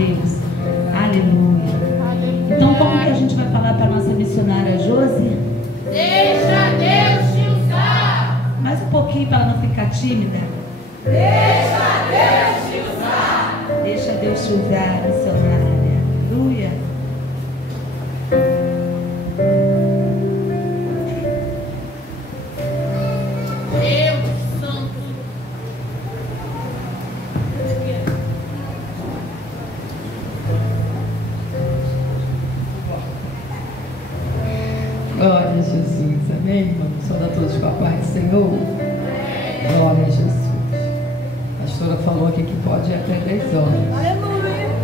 Deus. Aleluia. Então, como que a gente vai falar para a nossa missionária Josi? Deixa Deus te usar. Mais um pouquinho para ela não ficar tímida. Deixa Deus te usar. Deixa Deus te usar, missionária. Aleluia. Glória a Jesus, amém, irmãos? Saúde a todos com a paz do Senhor. Glória a Jesus. A pastora falou aqui que pode ir até 10 horas.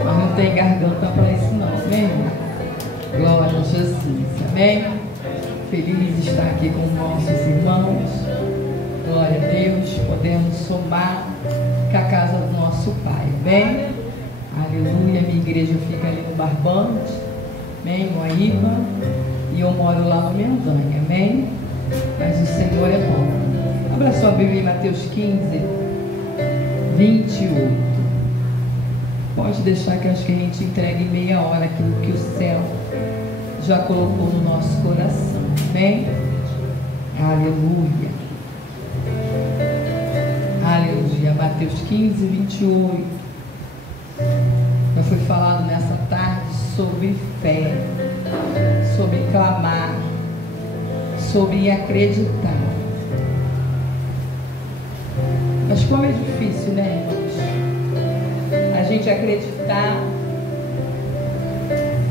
Mas não tem garganta para isso não, amém? Glória a Jesus, amém? Feliz de estar aqui com nossos irmãos. Glória a Deus, podemos somar com a casa do nosso Pai, amém? Aleluia, minha igreja fica ali no Barbante, amém? No Aíba. E eu moro lá no Mendanha, amém? Mas o Senhor é bom. Abra sua Bíblia em Mateus 15, 28. Pode deixar que acho que a gente entregue em meia hora aquilo que o céu já colocou no nosso coração, amém? Aleluia. Aleluia. Mateus 15, 28. Já foi falado nessa tarde sobre fé, sobre clamar, sobre acreditar. Mas como é difícil, né, irmãos? A gente acreditar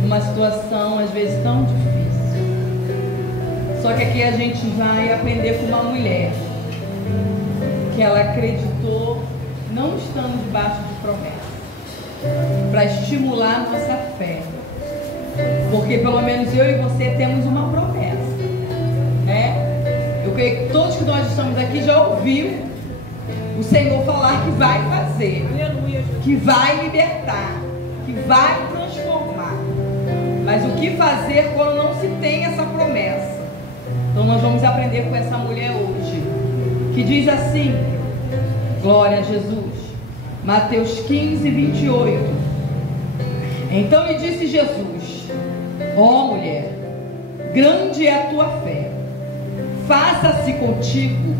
numa situação às vezes tão difícil. Só que aqui a gente vai aprender com uma mulher que ela acreditou, não estando debaixo de promessa, para estimular a nossa fé. Porque pelo menos eu e você temos uma promessa, né? Eu creio que todos que nós estamos aqui já ouviram o Senhor falar que vai fazer, que vai libertar, que vai transformar. Mas o que fazer quando não se tem essa promessa? Então nós vamos aprender com essa mulher hoje, que diz assim, glória a Jesus, Mateus 15, 28. Então lhe disse Jesus: ó mulher, grande é a tua fé, faça-se contigo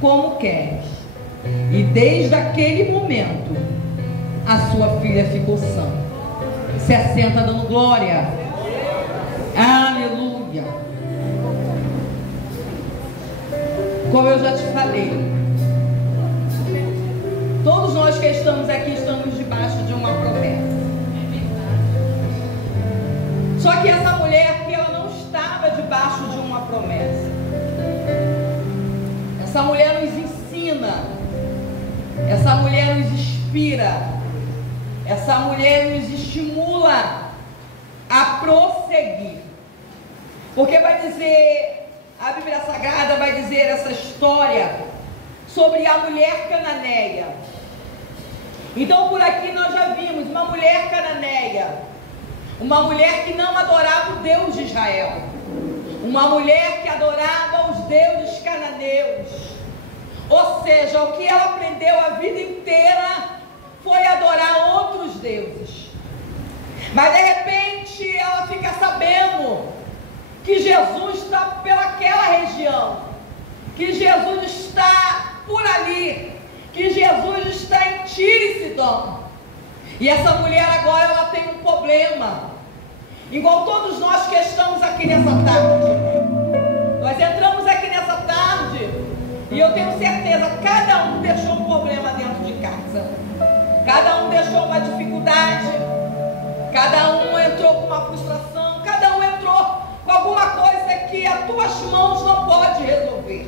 como queres. E desde aquele momento a sua filha ficou sã. Se assenta dando glória. Aleluia. Como eu já te falei, todos nós que estamos aqui estamos debaixo de uma promessa. Só que essa mulher aqui, ela não estava debaixo de uma promessa. Essa mulher nos ensina, essa mulher nos inspira, essa mulher nos estimula a prosseguir. Porque vai dizer, a Bíblia Sagrada vai dizer essa história sobre a mulher cananeia. Então por aqui nós já vimos uma mulher cananeia, uma mulher que não adorava o Deus de Israel, uma mulher que adorava os deuses cananeus. Ou seja, o que ela aprendeu a vida inteira foi adorar outros deuses. Mas de repente ela fica sabendo que Jesus está pelaquela região, que Jesus está por ali, que Jesus está em Tiro e Sidom. E essa mulher agora ela tem um problema, igual todos nós que estamos aqui nessa tarde. Nós entramos aqui nessa tarde e eu tenho certeza, cada um deixou um problema dentro de casa, cada um deixou uma dificuldade, cada um entrou com uma frustração, cada um entrou com alguma coisa que as tuas mãos não podem resolver.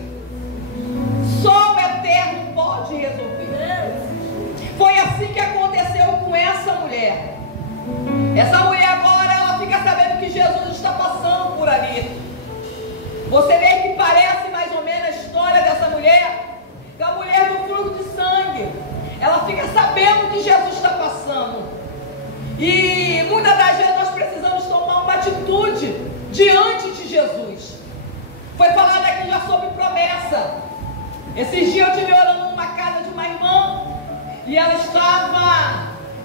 Só o Eterno pode resolver. Foi assim que aconteceu com essa mulher. Essa mulher agora, ela fica sabendo que Jesus está passando por ali. Você vê que parece mais ou menos a história dessa mulher, que a mulher do fluxo de sangue. Ela fica sabendo que Jesus está passando. E muitas das vezes nós precisamos tomar uma atitude diante de Jesus. Foi falado aqui já sobre promessa. Esses dias eu estive orando numa casa de uma irmã, e ela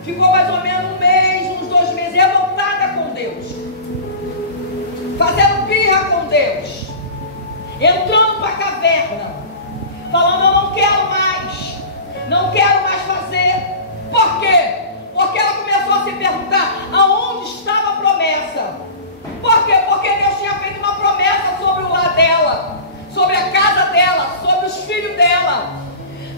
ficou mais ou menos um mês entrando para a caverna, falando: eu não quero mais fazer. Por quê? Porque ela começou a se perguntar aonde estava a promessa. Por quê? Porque Deus tinha feito uma promessa sobre o lar dela, sobre a casa dela, sobre os filhos dela.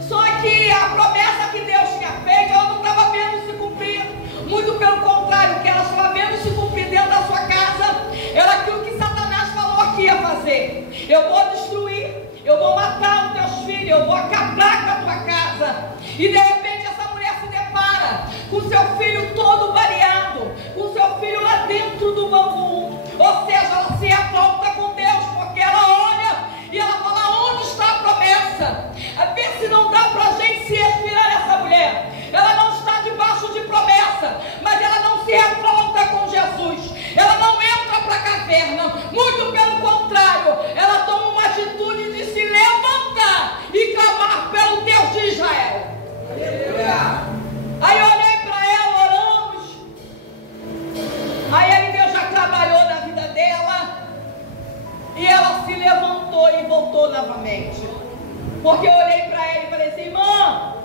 Só que a promessa que Deus tinha feito, ela não estava vendo se cumprir. Muito pelo contrário, o que ela estava vendo se cumprir dentro da sua casa era aquilo que Satanás falou que ia fazer: eu vou destruir, eu vou matar os teus filhos, eu vou acabar com a tua casa. E de repente essa mulher se depara com seu filho todo variado, com seu filho lá dentro do bambu. Ou seja, ela se revolta com Deus, porque ela olha e ela fala: onde está a promessa? A ver se não dá para a gente se inspirar nessa mulher. Ela não está debaixo de promessa, mas ela não se revolta com Jesus. Ela não entra para a caverna, muito pelo contrário, ela toma uma atitude de se levantar e clamar pelo Deus de Israel. Aí eu olhei para ela, oramos. Aí Deus já trabalhou na vida dela e ela se levantou e voltou novamente. Porque eu olhei para ela e falei assim: irmã,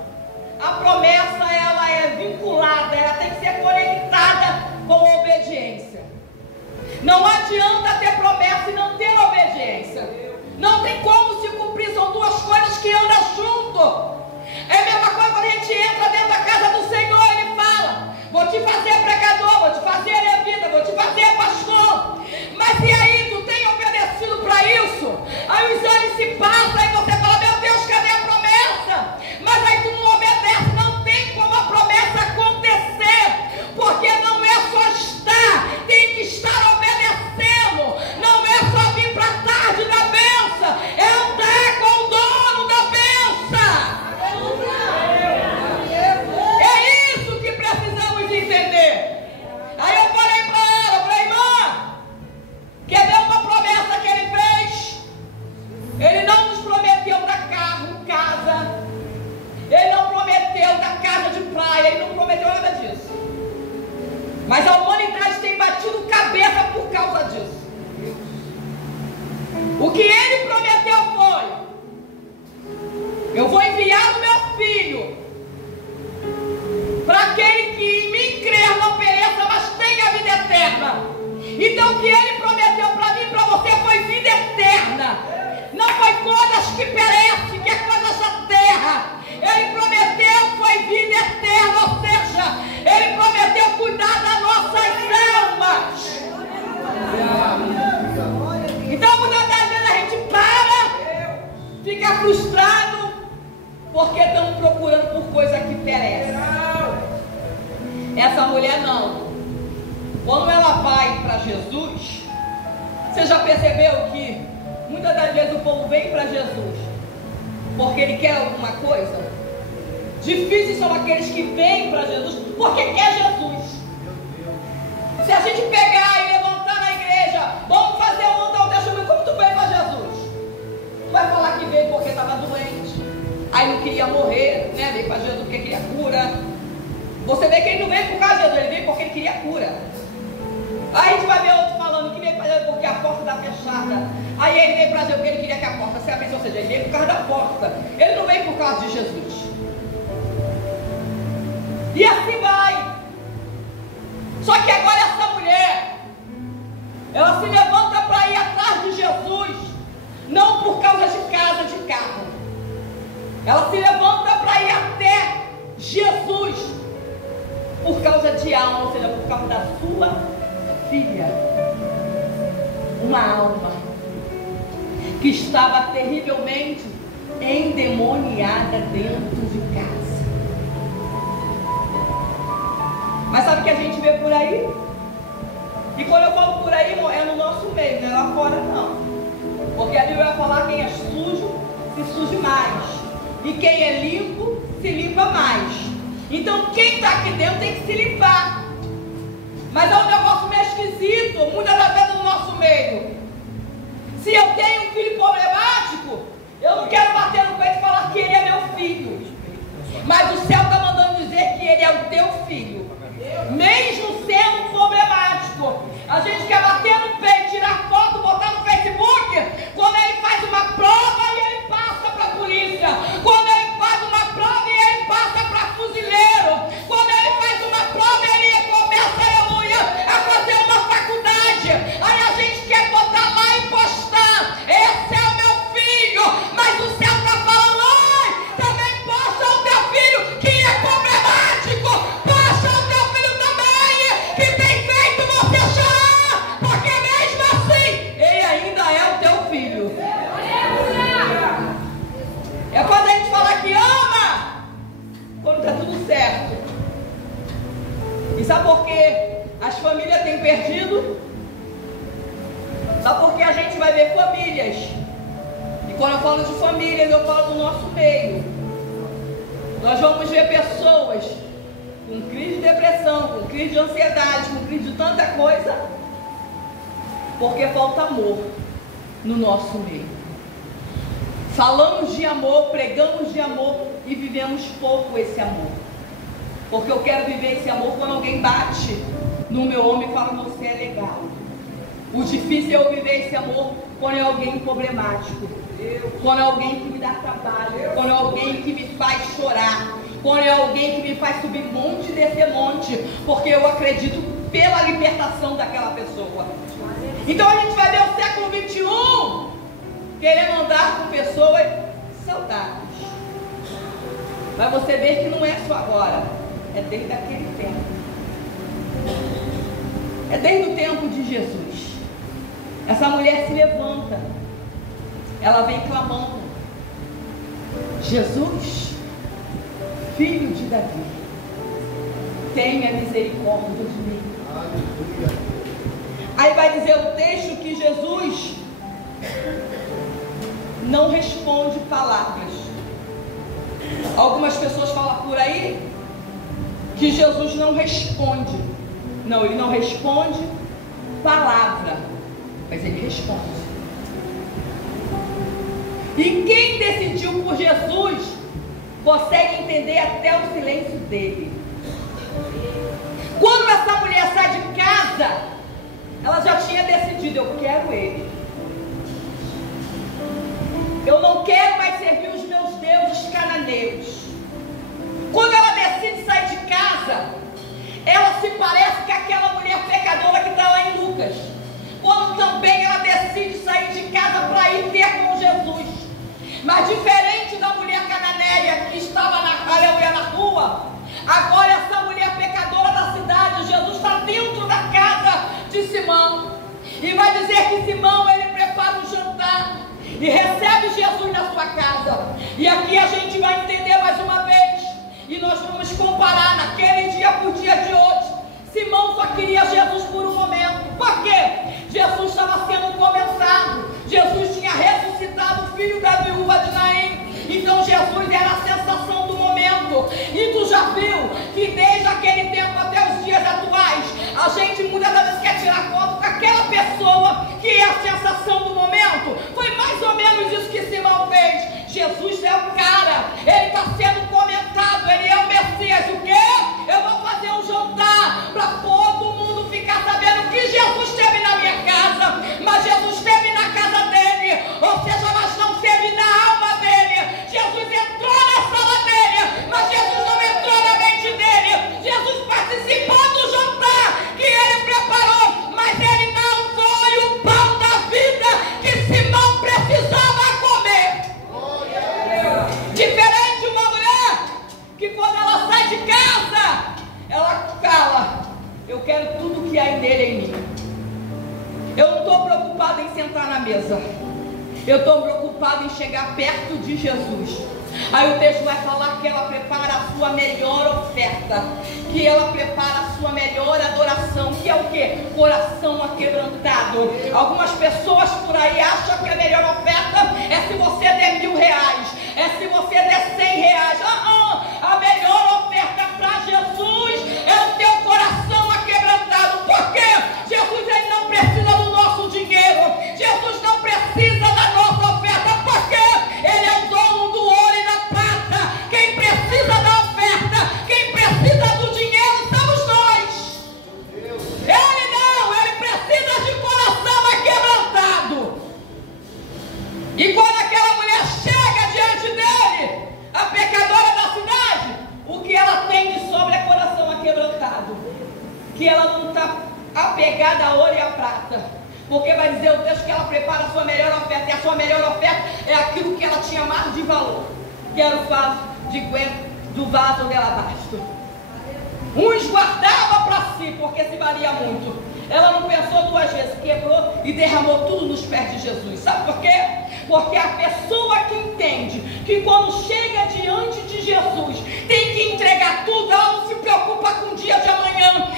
a promessa ela é vinculada, ela tem que ser conectada com a obediência. Não adianta ter promessa e não ter obediência. Não tem como se cumprir, são duas coisas que andam junto. É a mesma coisa quando a gente entra dentro da casa do Senhor e Ele fala: vou te fazer pregador, vou te fazer levita, vou te fazer pastor. Mas e aí, tu tem obedecido para isso? Aí os anos se passam, aí você fala: meu Deus, cadê a promessa? Mas aí tu não obedece, não tem como a promessa acontecer, porque não é só estar, tem que estar obedecendo. Não é só vir para a tarde da bênção, é andar com o dono da bênção. É isso que precisamos entender. Aí eu falei para ela, eu falei: irmã, quer ver uma promessa que Ele fez? Ele não nos prometeu da carro, casa. Ele não prometeu da casa de praia. Ele não prometeu nada disso. Mas a humanidade tem batido cabeça por causa disso. O que Ele prometeu foi: eu vou enviar o meu filho para aquele que em mim crer não pereça, mas tenha vida eterna. Então o que Ele prometeu para mim e para você foi vida eterna. Não foi coisas que perecem, que é coisas da terra. Ele prometeu foi vida eterna, ou seja, Ele prometeu cuidar das nossas almas. Então muitas das vezes a gente fica frustrado, porque estamos procurando por coisa que perece. Essa mulher não. Quando ela vai para Jesus, você já percebeu que muitas das vezes o povo vem para Jesus porque ele quer alguma coisa? Difíceis são aqueles que vêm para Jesus porque quer Jesus. Se a gente pegar e levantar na igreja, vamos fazer um montar o testemunho, como tu veio para Jesus? Tu vai falar que veio porque estava doente, aí não queria morrer, né? Veio para Jesus porque queria cura. Você vê que ele não veio por causa de Jesus, ele veio porque ele queria cura. Aí a gente vai ver outro falando que veio para Jesus porque a porta está fechada. Aí ele veio para Jesus porque ele queria que a porta se abrisse, ou seja, ele veio por causa da porta. Ele não veio por causa de Jesus. E assim vai. Só que agora essa mulher, ela se levanta para ir atrás de Jesus, não por causa de casa, de carro. Ela se levanta para ir até Jesus por causa de alma, ou seja, por causa da sua filha. Uma alma que estava terrivelmente endemoniada dentro de casa. Mas sabe o que a gente vê por aí? E quando eu falo por aí, é no nosso meio, não é lá fora não. Porque a Bíblia vai falar: quem é sujo, se suje mais. E quem é limpo, se limpa mais. Então quem está aqui dentro tem que se limpar. Mas é um negócio meio esquisito, muitas das vezes no nosso meio. Se eu tenho um filho problemático, eu não quero bater no peito e falar que ele é meu filho. Mas o céu está mandando dizer que ele é o teu filho. Mesmo sendo problemático, a gente quer bater no peito, tirar foto, botar no Facebook. Quando ele faz uma E sabe por que as famílias têm perdido? Sabe por que a gente vai ver famílias? E quando eu falo de famílias, eu falo do nosso meio. Nós vamos ver pessoas com crise de depressão, com crise de ansiedade, com crise de tanta coisa, porque falta amor no nosso meio. Falamos de amor, pregamos de amor e vivemos pouco esse amor. Porque eu quero viver esse amor quando alguém bate no meu ombro e fala: você é legal. O difícil é eu viver esse amor quando é alguém problemático, quando é alguém que me dá trabalho, quando é alguém que me faz chorar, quando é alguém que me faz subir monte e descer monte, porque eu acredito pela libertação daquela pessoa. Então a gente vai ver o século 21 querendo andar com pessoas saudáveis. Mas você vê que não é só agora, é desde aquele tempo. É desde o tempo de Jesus. Essa mulher se levanta, ela vem clamando: Jesus, filho de Davi, tenha misericórdia de mim. Aí vai dizer o texto que Jesus não responde palavras. Algumas pessoas falam por aí que Jesus não responde. Não, ele não responde palavra, mas ele responde. E quem decidiu por Jesus consegue entender até o silêncio dele. Quando essa mulher sai de casa, ela já tinha decidido: eu quero ele. Eu não quero mais servir os meus deuses cananeus. Quando ela decide sair de casa, ela se parece com aquela mulher pecadora que está lá em Lucas. Quando também ela decide sair de casa para ir ter com Jesus. Mas diferente da mulher cananeia que estava na rua, agora essa mulher pecadora da cidade, Jesus está dentro da casa de Simão. E vai dizer que Simão, ele prepara um jantar e recebe Jesus na sua casa. E aqui a gente vai entender mais uma vez, e nós vamos comparar naquele dia por dia de hoje. Simão só queria Jesus por um momento. Por quê? Jesus estava sendo começado. Jesus tinha ressuscitado o filho da viúva de Naim. Então Jesus era a sensação do momento. E tu já viu que desde aquele tempo até os dias atuais, a gente muitas vezes quer tirar foto com aquela pessoa que é a sensação do momento. Foi mais ou menos isso que Simão fez. Jesus é o cara, ele está sendo comentado, ele é o Messias. O quê? Eu vou fazer um jantar para todo mundo ficar sabendo que Jesus esteve na minha casa, mas Jesus esteve na casa dele, ou seja, mas não esteve na alma dele. Jesus entrou na sala dele, mas Jesus não entrou na mente dele. Jesus participou do jantar que ele preparou, mas ele não foi o pão da vida que Simão precisava comer. Diferente uma mulher que quando ela sai de casa, ela fala: eu quero tudo que há nele em mim. Eu não estou preocupada em sentar na mesa, eu estou preocupada em chegar perto de Jesus. Aí o texto vai falar que ela prepara a sua melhor oferta, que ela prepara a sua melhor adoração, que é o quê? Coração aquebrantado. Algumas pessoas por aí acham que a melhor oferta é se você der R$1.000, é se você der R$100. A melhor oferta para Jesus é o teu coração aquebrantado. Por quê? Jesus, ele não precisa do nosso dinheiro. Jesus não precisa da nossa oferta. Por quê? Ele é o dono do ouro e da prata. Quem precisa da oferta, quem precisa do dinheiro somos nós. Ele não, ele precisa de coração aquebrantado. E quando aquela mulher chega diante dele, a pecadora da cidade, o que ela tem de sobre é coração aquebrantado. Que ela não está apegada a ouro e a prata. Porque vai dizer o texto que ela prepara a sua melhor oferta. E a sua melhor oferta é aquilo que ela tinha mais de valor, que era o vaso do vaso de alabastro. Uns guardava para si, porque se valia muito. Ela não pensou duas vezes, quebrou e derramou tudo nos pés de Jesus. Sabe por quê? Porque a pessoa que entende que quando chega diante de Jesus tem que entregar tudo, ela não se preocupa com o dia de amanhã.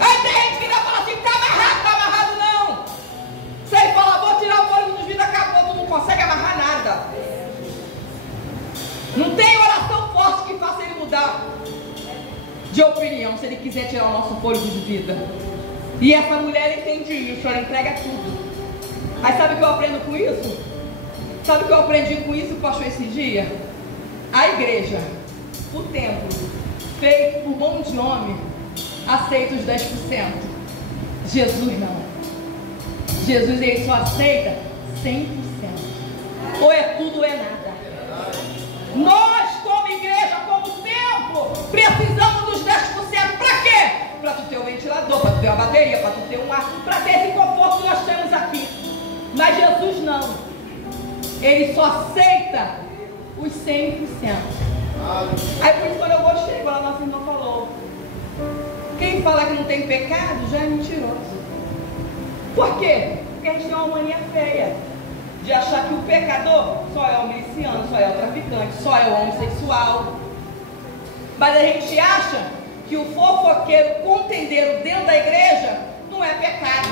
Aí tem gente que ainda fala assim, tá amarrado não. Você fala, vou tirar o fôlego dos vidros, acabou, tu não consegue amarrar nada. Não tem oração forte que faça ele mudar de opinião, se ele quiser tirar o nosso fôlego de vida. E essa mulher entende isso, ela entrega tudo. Aí sabe o que eu aprendo com isso? Sabe o que eu aprendi com isso, pastor, esse dia? A igreja, o templo, feito por mão de homem, aceita os 10%. Jesus não. Jesus, ele só aceita 100%. Ou é tudo ou é nada. Nós, como igreja, como templo, precisamos dos 10%. Para quê? Para tu ter um ventilador, para tu ter uma bateria, para tu ter um ar, para ter esse conforto que nós temos aqui. Mas Jesus não. Ele só aceita os 100%. Aí por isso quando eu gostei, quando a nossa irmã falou, quem fala que não tem pecado já é mentiroso. Por quê? Porque a gente tem uma mania feia de achar que o pecador só é o miliciano, só é o traficante, só é o homossexual. Mas a gente acha que o fofoqueiro, contendeiro dentro da igreja não é pecado.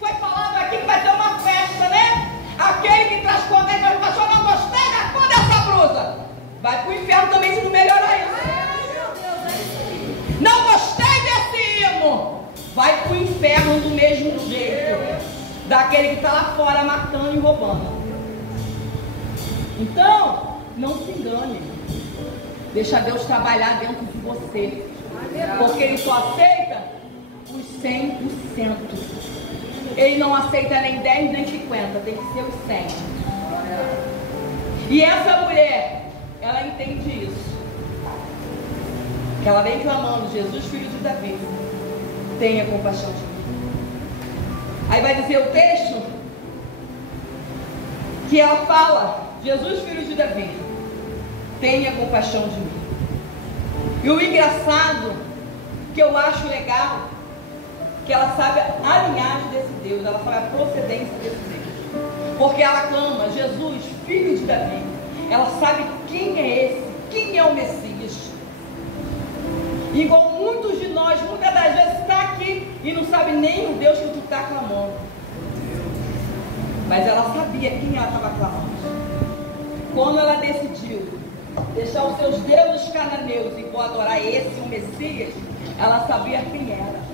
Foi falado aqui que vai ter uma festa, né? Aquele que traz contente, mas pastor, não gostei da cor dessa blusa. Vai pro inferno também se não melhorar isso. Não gostei desse hino. Vai pro inferno do mesmo jeito. Daquele que está lá fora matando e roubando. Então, não se engane. Deixa Deus trabalhar dentro de você. Porque Ele só aceita os 100%. Ele não aceita nem 10 nem 50. Tem que ser os 100. E essa mulher, ela entende isso. Que ela vem clamando, Jesus, filho de Davi, tenha compaixão de mim. Aí vai dizer o texto que ela fala, Jesus, filho de Davi, tenha compaixão de mim. E o engraçado, que eu acho legal, que ela sabe a linhagem desse Deus, ela sabe a procedência desse Deus. Porque ela clama, Jesus, filho de Davi. Ela sabe quem é esse, quem é o Messias. Igual muitos de nós, muitas das vezes está aqui e não sabe nem o Deus que tu está clamando. Mas ela sabia quem ela estava clamando. Quando ela decidiu deixar os seus deuses cananeus e for adorar esse, o Messias, ela sabia quem era.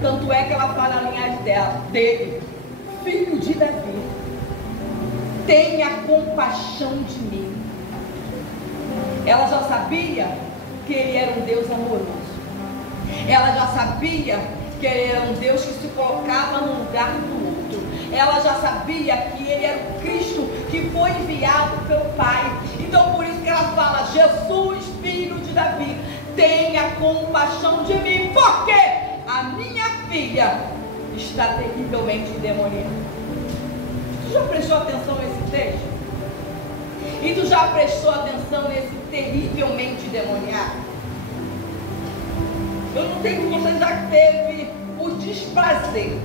Tanto é que ela fala na linhagem dele, filho de Davi, tenha compaixão de mim. Ela já sabia que ele era um Deus amoroso. Ela já sabia que ele era um Deus que se colocava no lugar do outro. Ela já sabia que ele era o Cristo que foi enviado pelo Pai. Então por isso que ela fala, Jesus, filho de Davi, tenha compaixão de mim, porque a minha filha está terrivelmente endemoniada. Tu já prestou atenção nesse texto? E tu já prestou atenção nesse terrivelmente endemoniado? Eu não tenho que você já teve o desprazer.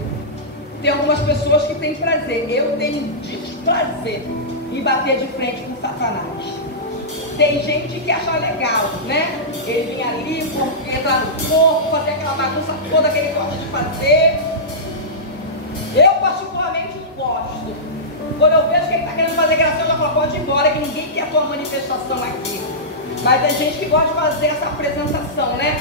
Tem algumas pessoas que têm prazer. Eu tenho desprazer em bater de frente com Satanás. Tem gente que acha legal, né? Ele vem ali, entrar no corpo, fazer aquela bagunça toda que ele gosta de fazer. Eu particularmente não gosto. Quando eu vejo que ele está querendo fazer graça, eu já falo, pode ir embora, que ninguém quer a tua manifestação aqui. Mas tem gente que gosta de fazer essa apresentação, né?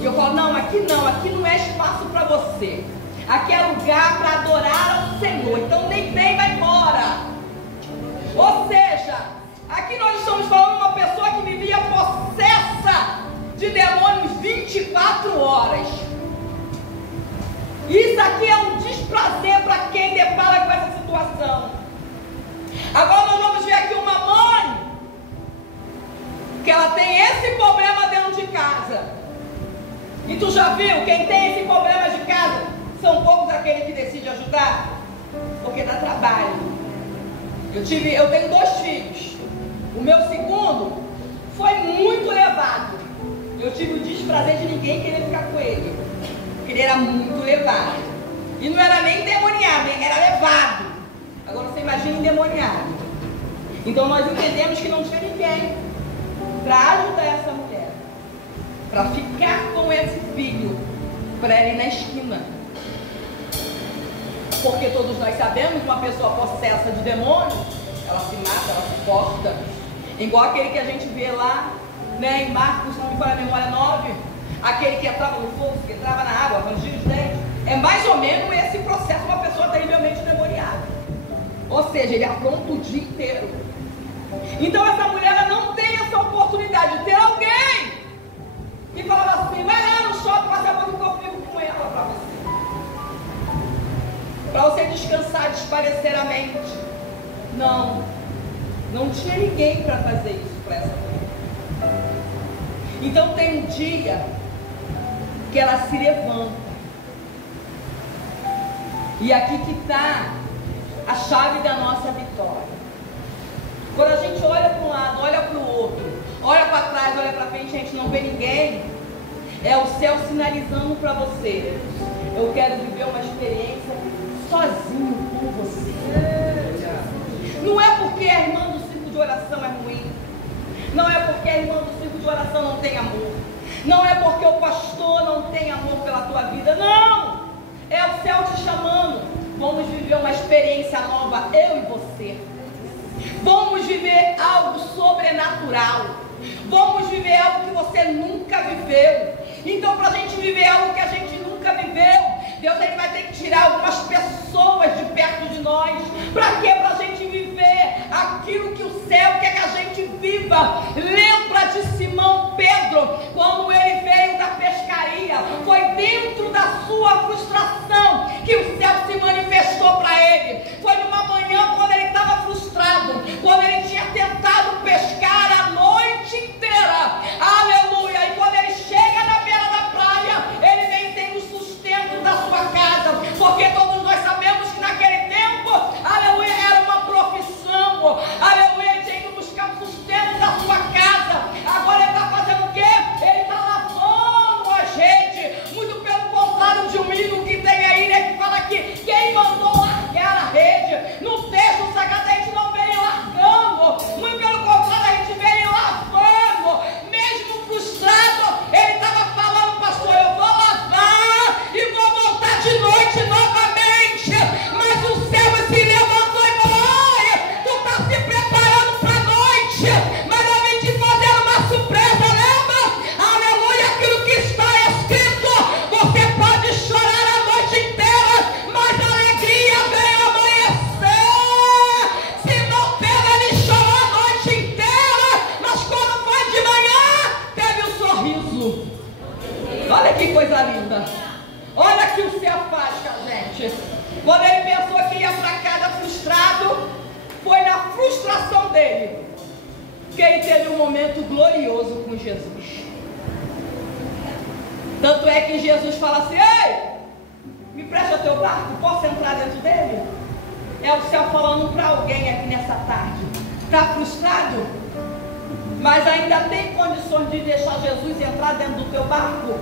E eu falo, não é espaço para você. Aqui é lugar para adorar ao Senhor. Então nem vem, vai embora. Ou seja, aqui nós estamos falando de uma pessoa que vivia possessa de demônios 24 horas. Isso aqui é um desprazer para quem depara com essa situação. Agora nós vamos ver aqui uma mãe que ela tem esse problema dentro de casa. E tu já viu, quem tem esse problema de casa são poucos aqueles que decidem ajudar, porque dá trabalho. Eu tenho 2 filhos. O meu segundo foi muito levado. Eu tive o desprazer de ninguém querer ficar com ele, porque ele era muito levado. E não era nem endemoniado, nem era levado. Agora você imagina endemoniado. Então nós entendemos que não tinha ninguém para ajudar essa mulher. para ficar com esse filho, para ela ir na esquina. Porque todos nós sabemos que uma pessoa possessa de demônio, ela se mata, ela se corta. Igual aquele que a gente vê lá, né, em Marcos, não me falha a memória, 9, aquele que entrava no fogo, que entrava na água, rangia os dentes. É mais ou menos esse processo, uma pessoa terrivelmente endemoniada. Ou seja, ele afronta o dia inteiro. Então essa mulher, ela não tem essa oportunidade de ter alguém que falava assim: vai lá no shopping, fazer a boca comigo com ela para você. Para você descansar, desaparecer a mente. Não tinha ninguém para fazer isso para essa mulher. Então tem um dia que ela se levanta. E aqui que está a chave da nossa vitória. Quando a gente olha para um lado, olha para o outro, olha para trás, olha para frente, a gente não vê ninguém, é o céu sinalizando para você: eu quero viver uma experiência sozinho com você. Não é porque a irmã do círculo de oração é ruim, não é porque a irmã do círculo de oração não tem amor, não é porque o pastor não tem amor pela tua vida, não! É o céu te chamando. Vamos viver uma experiência nova, eu e você. Vamos viver algo sobrenatural. Vamos viver algo que você nunca viveu. Então, para a gente viver algo que a gente nunca viveu, Deus vai ter que tirar algumas pessoas de perto de nós. Para quê? Para a gente viver aquilo que o céu quer que a gente viva. Lembra de Simão Pedro, quando ele veio da pescaria? Foi dentro da sua frustração que o céu se manifestou para ele. Foi numa manhã quando ele estava frustrado, quando ele tinha tentado pescar a noite inteira. Aleluia! E quando ele chega na beira da praia, ele vem tendo sustento da sua casa, porque todos nós sabemos que naquele tempo, aleluia, era uma profissão. Aleluia, ele tinha que buscar o sustento da sua casa. Agora ele está fazendo o quê? Ele está lavando a gente. Muito pelo contrário de um hino que tem aí, né, que fala que quem mandou largar a rede. No texto sagrado a gente não vem largando, muito pelo contrário, a gente vem lavando. Mesmo frustrado, ele estava falando: pastor, eu vou lavar e vou voltar de noite novamente. Mas o céu se levantou e falou: olha, tu está se preparando para a noite, mas eu vim te fazer uma surpresa, lembra? Aleluia, aquilo que está escrito: você pode chorar a noite inteira, mas a alegria vem amanhecer. Simão Pedro, ele chorou a noite inteira, mas quando foi de manhã, teve um sorriso. Olha que coisa linda. Olha o que o céu faz com a gente. Quando ele pensou que ia para casa frustrado, foi na frustração dele que ele teve um momento glorioso com Jesus. Tanto é que Jesus fala assim: ei, me presta teu barco, posso entrar dentro dele? É o céu falando para alguém aqui nessa tarde. Está frustrado? Mas ainda tem condições de deixar Jesus entrar dentro do teu barco?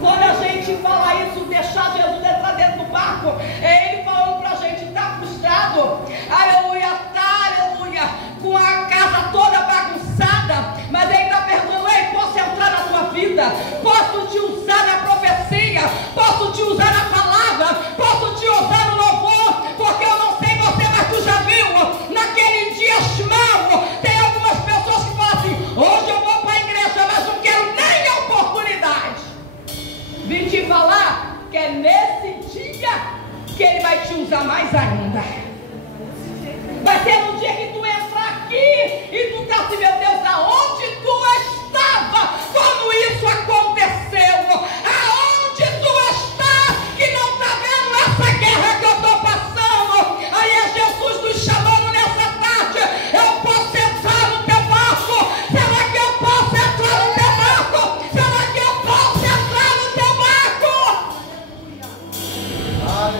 Quando a gente fala isso, deixar Jesus entrar dentro do barco, é ele falando para a gente: está frustrado? Aleluia, aleluia, com a casa toda bagunçada, mas ele está perguntando: ei, posso entrar na tua vida? Posso te usar na profecia? Posso te usar na palavra? Posso te usar no louvor? Porque eu não sei você, mas tu já viu, naquele dia chamado, tem algumas pessoas que falam assim: hoje eu vou para a igreja, mas não quero nem a oportunidade. Vim te falar que é nesse dia que ele vai te usar mais ainda. Vai ser no dia que tu entrar aqui e tu tá assim: meu Deus, aonde tu estava quando isso aconteceu? Aonde tu está que não tá vendo essa guerra que eu tô passando? Aí é Jesus nos chamando nessa tarde: eu posso entrar no teu barco? Será que eu posso entrar no teu barco? Será que eu posso entrar no teu barco?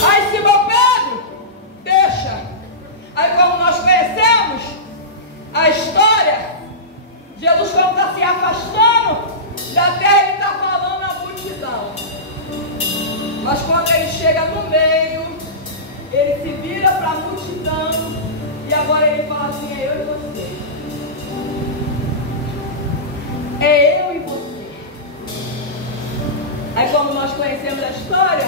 Aí Simão Pedro, deixa. Aí como nós conhecemos a história, Jesus, quando está se afastando da terra, ele está falando à multidão. Mas quando ele chega no meio, ele se vira para a multidão e agora ele fala assim: é eu e você. É eu e você. como nós conhecemos a história,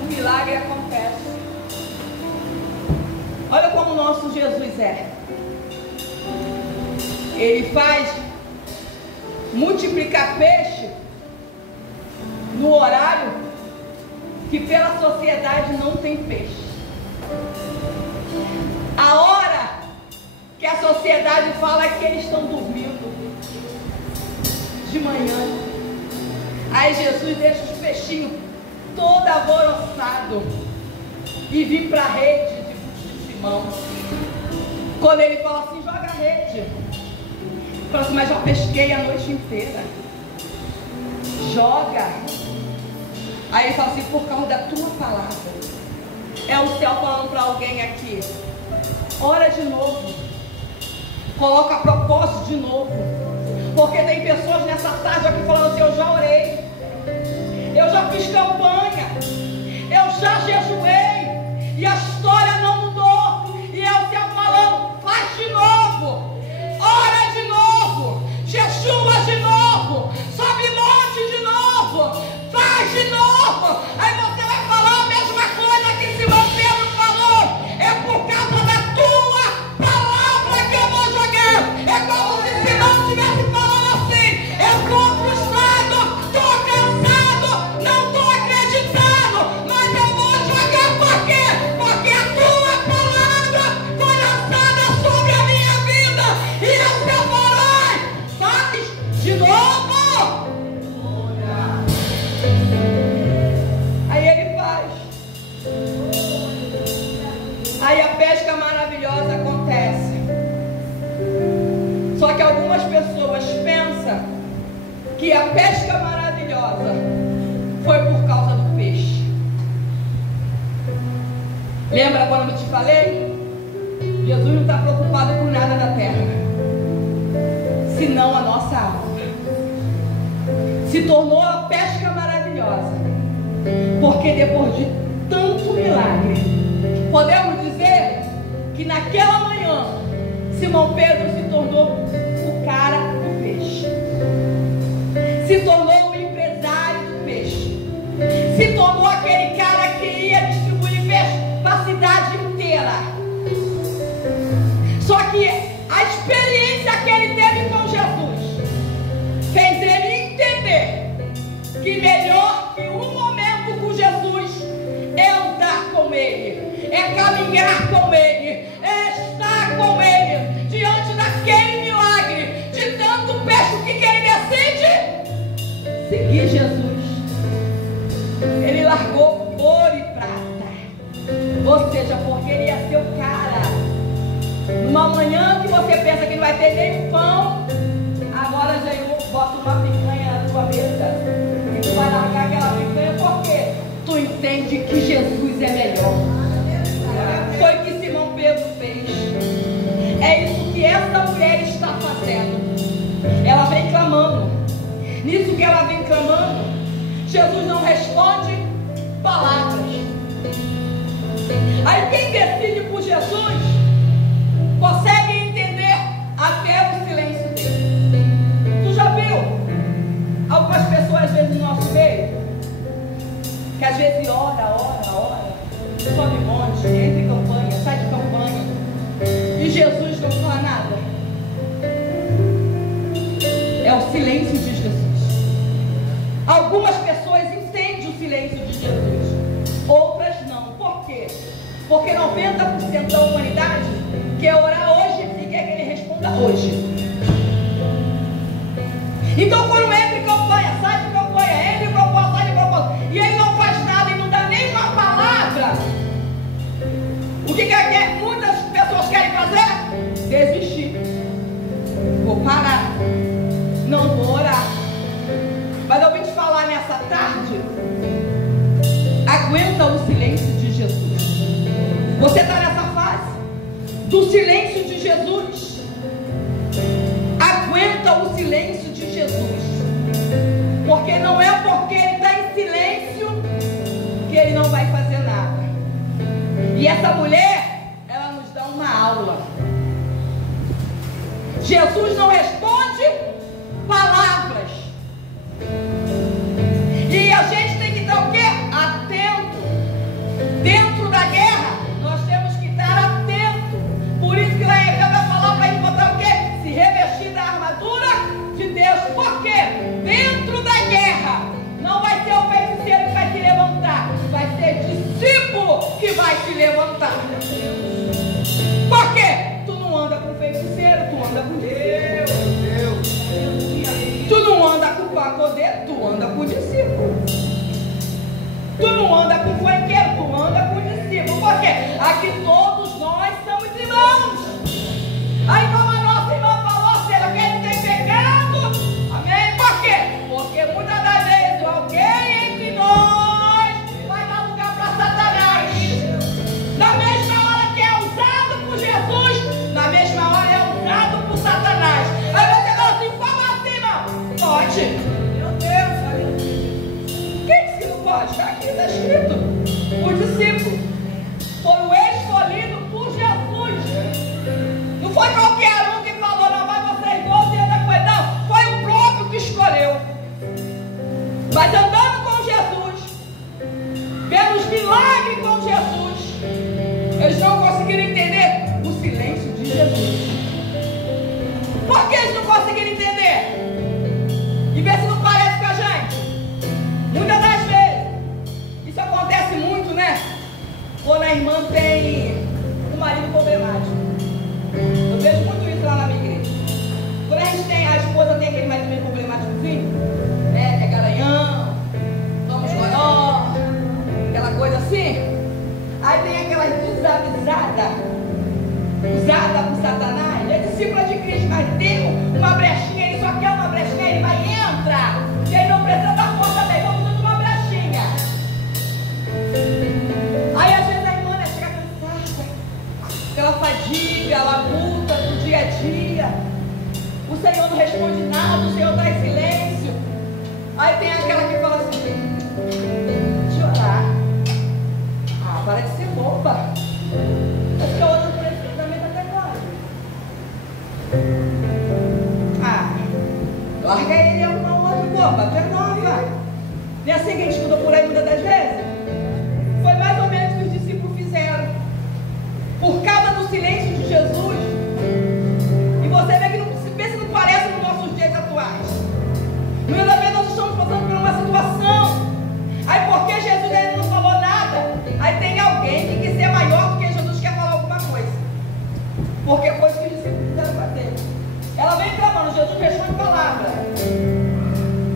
o milagre acontece. Olha como o nosso Jesus é. Ele faz multiplicar peixe no horário que pela sociedade não tem peixe. A hora que a sociedade fala que eles estão dormindo de manhã. Aí Jesus deixa os peixinhos todo alvoroçado e vir para a rede de Simão. Quando ele fala assim, joga a rede. Fala assim, mas já pesquei a noite inteira. Joga. Aí ele fala assim, por causa da tua palavra. É o céu falando para alguém aqui. Ora de novo. Coloca a propósito de novo. Porque tem pessoas nessa tarde aqui falando assim, eu já orei. Eu já fiz campanha. Eu já jejuei. E a história não mudou. E é o céu falando, faz de novo. Ora de novo. Jejua de novo. Sobe monte de novo. Faz de novo. Aí você vai falar a mesma coisa que Simão Pedro falou. É por causa da tua palavra que eu vou jogar. É como se Simão estivesse falando assim. Eu estou frustrado, estou cansado, não estou acreditando. Mas eu vou jogar por quê? Porque a tua palavra foi lançada sobre a minha vida. E eu separei. Faz de novo. Aí ele faz. Aí a pesca maravilhosa acontece. Só que algumas pessoas pensam que a pesca maravilhosa foi por causa do peixe. Lembra quando eu te falei? Jesus não está preocupado com nada da terra, senão a nossa alma. Se tornou a pesca maravilhosa, porque depois de tanto milagre, podemos dizer que naquela manhã, Simão Pedro se tornou o cara do peixe, se tornou o empresário do peixe, se tornou aquele cara que ia distribuir peixe para a cidade inteira. Só que a experiência que ele teve com Jesus fez ele entender que melhor que um momento com Jesus é andar com ele, é caminhar com ele, é estar com ele diante daquele milagre, de tanto peixe. O que ele decide? Seguir Jesus. Ele largou ouro e prata, ou seja, porque ele ia ser o cara. Numa manhã que você pensa que não vai ter nem pão, agora já bota uma picanha na tua mesa e tu vai largar aquela picanha porque tu entende que Jesus é melhor. Foi o que Simão Pedro fez. É isso que essa mulher está fazendo. Ela vem clamando. Nisso que ela vem clamando, Jesus não responde palavras. Aí quem decide por Jesus consegue entender até o silêncio dele. Tu já viu algumas pessoas às vezes no nosso meio, que às vezes ora, sobe monte, entra em campanha, sai de campanha, e Jesus não fala nada? É o silêncio de Jesus. Algumas pessoas entendem o silêncio de Jesus, outras não. Por quê? Porque 90% da humanidade quer orar hoje e quer que ele responda hoje. Então quando entra em campanha, sai de campanha, entra em campanha, sai de campanha, e ele não faz nada e não dá nem uma palavra, o que muitas pessoas querem fazer? Desistir. Vou parar, não vou orar. Mas eu vim te falar nessa tarde, aguenta o silêncio de Jesus. Você está nessa fase do silêncio de Jesus. Aguenta o silêncio de Jesus, porque não é porque ele está em silêncio que ele não vai fazer nada. E essa mulher, ela nos dá uma aula. Jesus não responde palavras, Mas andando com Jesus, vendo os milagres com Jesus, eles não conseguiram entender o silêncio de Jesus. Por que eles não conseguiram entender? E ver se não parece com a gente. Muitas das vezes, isso acontece muito, né? Quando a irmã tem um marido problemático. Eu vejo muito isso lá na minha igreja. Quando a esposa tem aquele marido meio problemáticozinho, né? Que é garanhão, toma choró, aquela coisa assim. Aí tem aquela desavisada, usada por Satanás. É discípula de Cristo, mas tem uma brechinha, ele só quer uma brechinha, ele vai entrar. E ele não precisa da força dele, vamos fazer uma brechinha. Aí às vezes a irmã, né, chega cansada, aquela fadiga, a labuta do dia a dia. O Senhor não responde nada, o Senhor está em silêncio. Aí tem aquela que fala assim: deixa eu orar. Ah, para de ser boba. Eu estou orando por esse casamento até agora. Ah, larga ele alguma outra boba, tu é nova. Não é assim que a gente escuta por aí muitas das vezes? Foi mais ou menos o que os discípulos fizeram. Por causa do silêncio de Jesus. E você vê que não parece nos nossos dias atuais. Muitas vezes nós estamos passando por uma situação. Aí porque Jesus ainda não falou nada, aí tem alguém que quer ser maior do que Jesus, quer falar alguma coisa. Porque foi isso que os discípulos quiseram fazer. Ela vem clamando, Jesus responde palavra.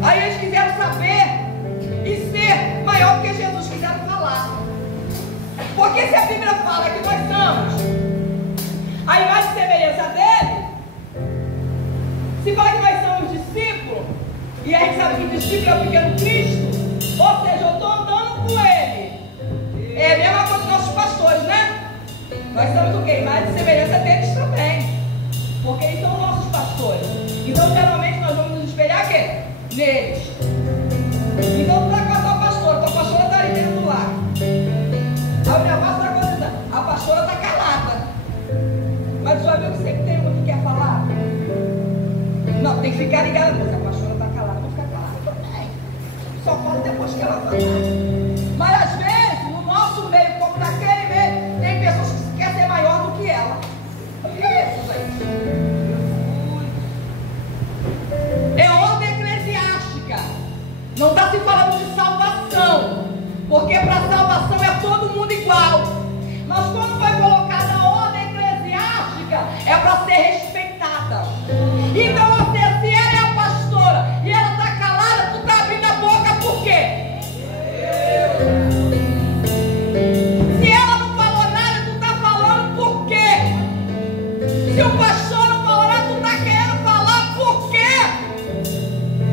Aí eles quiseram saber e ser maior do que Jesus, quiseram falar. Porque se a Bíblia fala que nós somos a imagem e semelhança dele, se fala que nós somos discípulos, e a gente sabe que o discípulo é o pequeno Cristo, ou seja, eu estou andando com ele. É a mesma coisa que nossos pastores, né? Nós somos o quê? Imagem e semelhança deles também. Porque eles são nossos pastores. Então, geralmente, nós vamos nos espelhar quê? Neles. Então, tu está com a tua pastora está ali dentro do lar. Aí o negócio está acontecendo. A pastora está calada. Mas tu já viu que sempre tem uma que quer falar? Não, tem que ficar ligado. Mas a pastora está calada, vou ficar calada também. Só fala depois que ela falar. Mas às vezes, no nosso meio, como naquele meio, tem pessoas que querem ser maior do que ela. O que é isso, gente? É ordem eclesiástica. Não está se falando de salvação. Porque para salvação é todo mundo igual. Mas quando foi colocada a ordem eclesiástica, é para ser respeitada. Então, você, se ela é a pastora e ela está calada, tu está abrindo a boca por quê? Se ela não falou nada, tu está falando por quê? Se o pastor não falou nada, tu está querendo falar por quê?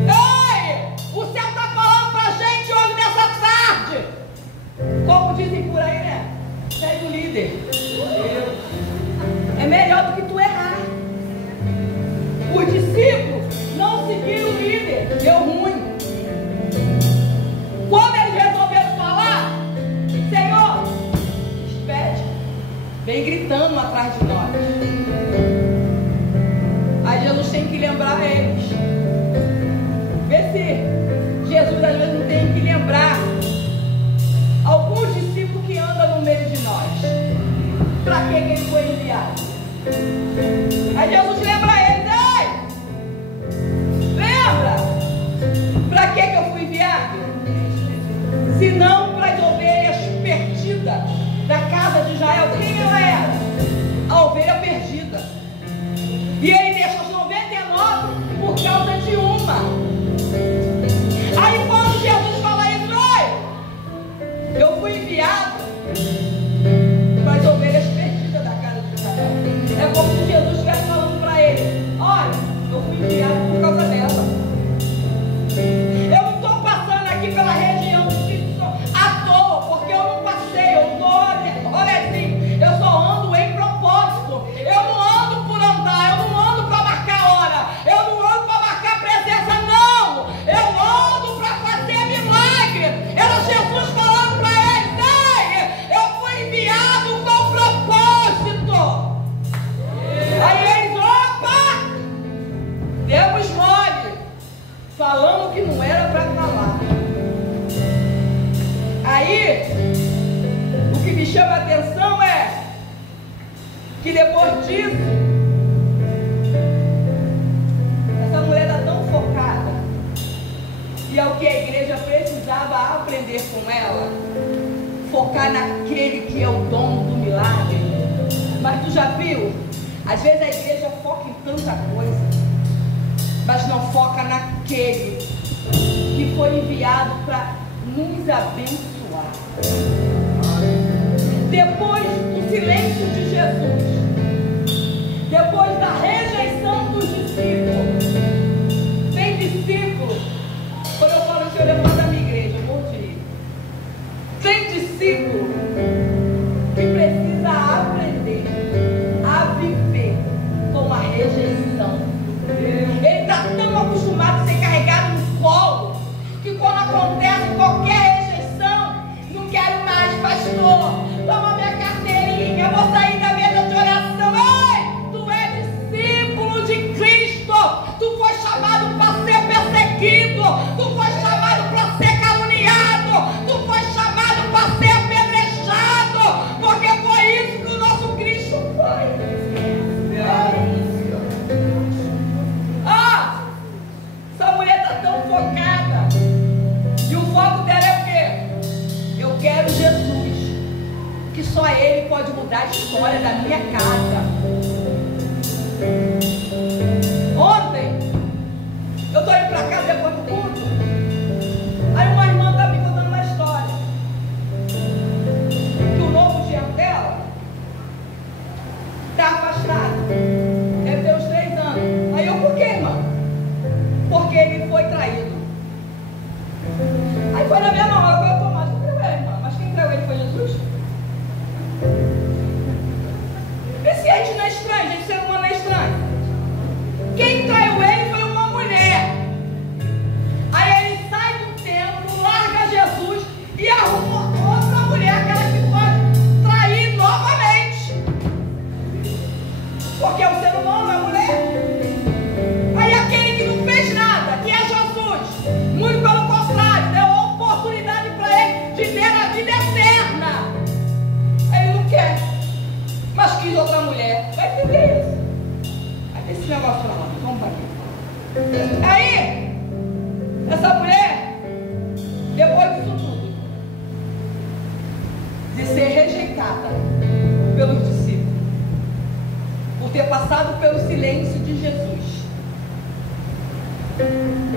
Ei, o céu está falando pra gente hoje nessa tarde. Como dizem por aí, né? Segue o líder. É melhor do que tu errar. Os discípulos não seguiram o líder, deu ruim. Quando eles resolveram falar, Senhor, despede, vem gritando atrás de nós. Aí Jesus tem que lembrar eles. Vê se Jesus às vezes não tem que lembrar alguns discípulos que andam no meio de nós. Para que ele foi enviado? Aí Jesus lembra eles. Lembra? Para que eu fui enviado? Se não para as ovelhas perdidas da casa de Israel. Quem ela era? A ovelha perdida. E ele deixa as 99 por causa de uma. Aí quando Jesus fala isso, eu fui enviado para as ovelhas perdidas da casa de Israel. É como se Jesus estivesse falando para ele: olha, eu fui enviado por causa dela. Eu não estou passando aqui pela região à toa, porque eu não passei, eu estou, olha assim, eu só ando em propósito. Eu não ando por andar, eu não ando para marcar hora, eu não ando para marcar presença, não. Eu ando para fazer milagre. Era Jesus falando para eles: ei, eu fui enviado com propósito. Aí eles, opa, demos mole, falando que não era para falar. aí, o que me chama a atenção é que depois disso, essa mulher está tão focada, e é o que a igreja precisava aprender com ela, focar naquele que é o dono do milagre. Mas tu já viu? Às vezes a igreja foca em tanta coisa, mas não foca naquele que foi enviado para nos abençoar. Depois do silêncio de Jesus, depois da rejeição dos discípulos, tem discípulo, quando eu falo que eu levo da minha igreja, eu vou te ir. Tem discípulo que precisa aprender a viver com a rejeição. Ele está tão acostumado a ser carregado no colo que quando acontece qualquer rejeição, não quero mais, pastor, toma minha carteirinha, eu vou sair da mesa de oração. Ei, tu é discípulo de Cristo, tu foi chamado para ser perseguido, tu foi chamado para ser caluniado, tu foi chamado para ser apedrejado, porque foi isso que o nosso Cristo foi. Essa mulher está tão focada, e o foco dela é o quê? Eu quero Jesus, que só Ele pode mudar a história da minha casa. Ontem, eu estou indo para casa depois do culto, aí uma irmã está me contando uma história, que o novo genro dela está afastado, deve ter uns 3 anos. Aí eu, por quê, irmã? Porque ele foi traído. Aí foi na minha mão, agora eu tô mais com ele, irmã. Mas quem traiu ele foi Jesus? E se a gente não é estranho, gente, ser humano não é estranho. Quem traiu ele foi uma mulher. Aí ele sai do templo, larga Jesus e arruma outra mulher, aquela que pode trair novamente. Porque o ser humano é mulher. Aí aquele que não fez nada, que é Jesus, muito pelo contrário, deu a oportunidade para ele de ter a vida eterna. Ele não quer, mas quis outra mulher. Vai entender isso. Aí tem esse negócio pra lá, vamos para aqui. Aí, essa mulher, depois disso tudo, de ser rejeitada pelos discípulos, por ter passado pelo silêncio de Jesus.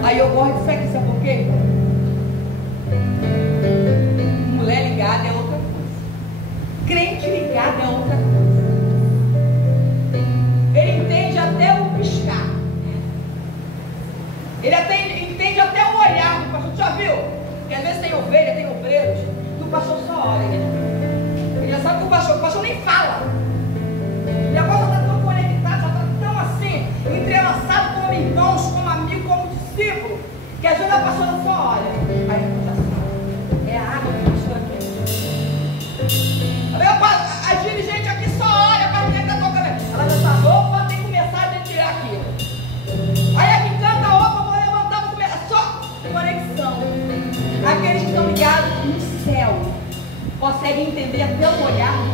Aí eu gosto disso aqui, sabe por quê? Mulher ligada é outra coisa, crente ligado é outra coisa. Ele entende até o piscar, ele entende até o olhar do pastor. Já viu? Porque às vezes tem ovelha, tem obreiros, que o pastor só olha, ele já sabe que o pastor nem fala, e a coisa está tão conectada, já está tão assim, entrelaçado como irmãos, como amigos, como discípulo, que às vezes a pastora só olha. Aí já sabe, é a água que a pastora quer. A dirigente aqui só olha para dentro da tua cabeça. Ela já está, opa, tem que começar a tirar aquilo. Aí aqui canta, opa, vou levantar, vou começar. Só conexão. Aqueles que estão ligados no céu conseguem entender até o olhar do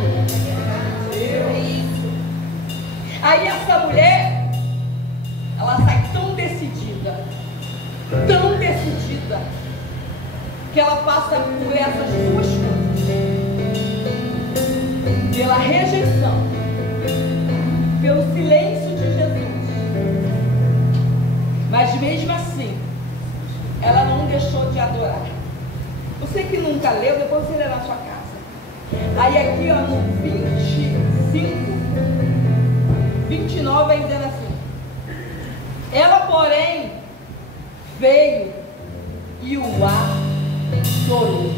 Aí essa mulher, ela sai tão decidida, que ela passa por essas duas coisas: pela rejeição, pelo silêncio de Jesus. Mas mesmo assim, ela não deixou de adorar. Você que nunca leu, depois você lê na sua casa. Aí aqui, ó, no 29 vai dizendo assim: ela, porém, veio e o adorou.